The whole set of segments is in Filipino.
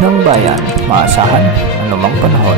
ng bayan, maasahan anumang panahon.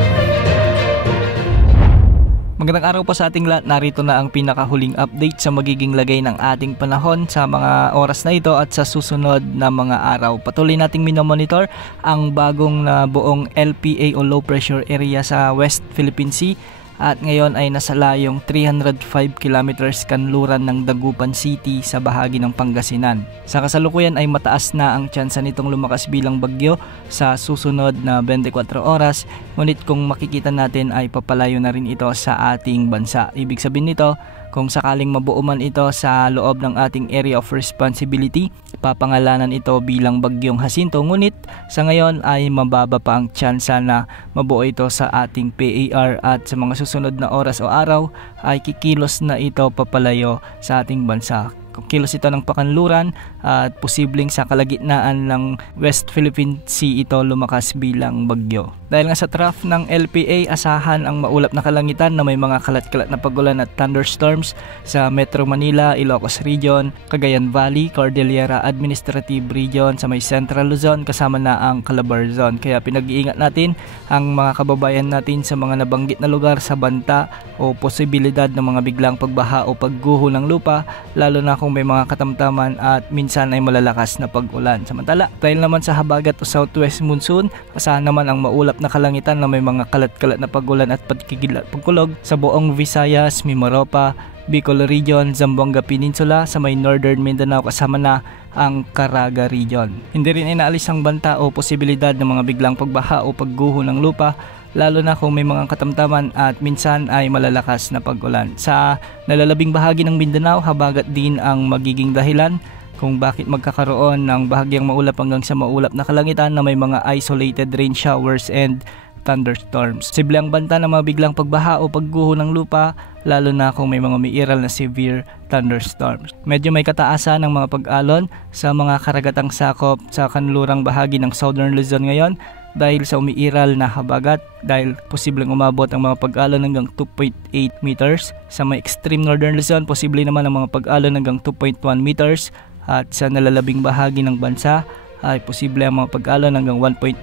Magandang araw po sa ating lahat. Narito na ang pinakahuling update sa magiging lagay ng ating panahon sa mga oras na ito at sa susunod na mga araw. Patuloy nating minomonitor ang bagong buong LPA o low pressure area sa West Philippine Sea. At ngayon ay nasa layong 305 kilometers kanluran ng Dagupan City sa bahagi ng Pangasinan. Sa kasalukuyan ay mataas na ang tsansa nitong lumakas bilang bagyo sa susunod na 24 oras. Ngunit kung makikita natin ay papalayo na rin ito sa ating bansa. Ibig sabihin nito, kung sakaling mabuo man ito sa loob ng ating area of responsibility, papangalanan ito bilang bagyong Jacinto. Ngunit sa ngayon ay mababa pa ang tsansa na mabuo ito sa ating PAR at sa mga susunod na oras o araw ay kikilos na ito papalayo sa ating bansa. Kilos ito ng pakanluran at posibleng sa kalagitnaan ng West Philippine Sea ito lumakas bilang bagyo. Dahil nga sa trough ng LPA, asahan ang maulap na kalangitan na may mga kalat-kalat na pagulan at thunderstorms sa Metro Manila, Ilocos Region, Cagayan Valley, Cordillera Administrative Region, sa may Central Luzon, kasama na ang Calabar Zone. Kaya pinag-iingat natin ang mga kababayan natin sa mga nabanggit na lugar sa banta o posibilidad ng mga biglang pagbaha o pagguho ng lupa, lalo na kung may mga katamtaman at minsan ay malalakas na pag-ulan. Samantala, dahil naman sa habagat o southwest monsoon, asahan naman ang maulap na kalangitan na may mga kalat-kalat na pag-ulan at pagkulog sa buong Visayas, Mimaropa, Bicol Region, Zamboanga Peninsula, sa may Northern Mindanao kasama na ang Caraga Region. Hindi rin inaalis ang banta o posibilidad ng mga biglang pagbaha o pagguho ng lupa, lalo na kung may mga katamtaman at minsan ay malalakas na pag-ulan. Sa nalalabing bahagi ng Mindanao, habagat din ang magiging dahilan kung bakit magkakaroon ng bahagyang maulap hanggang sa maulap na kalangitan na may mga isolated rain showers and thunderstorms. Posible ang banta ng mga biglang pagbaha o pagguho ng lupa, lalo na kung may mga umiiral na severe thunderstorms. Medyo may kataasan ng mga pag-alon sa mga karagatang sakop sa kanlurang bahagi ng Southern Luzon ngayon dahil sa umiiral na habagat, dahil posibleng umabot ang mga pag-alon hanggang 2.8 meters. Sa may extreme Northern Luzon, posible naman ang mga pag-alon hanggang 2.1 meters. At sa nalalabing bahagi ng bansa ay posible ang mga pag-alon hanggang 1.5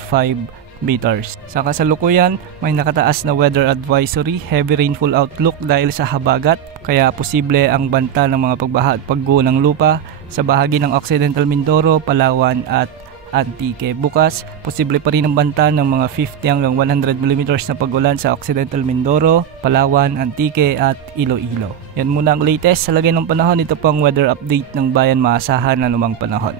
meters. Sa kasalukuyan, may nakataas na weather advisory, heavy rainfall outlook dahil sa habagat, kaya posible ang banta ng mga pagbaha at pagguho ng lupa sa bahagi ng Occidental Mindoro, Palawan at Antique. Bukas, posible pa rin ang banta ng mga 50 hanggang 100 mm na pag-ulan sa Occidental Mindoro, Palawan, Antique at Iloilo. Yan muna ang latest sa lagay ng panahon. Ito po ang weather update ng bayan, maasahan anumang panahon.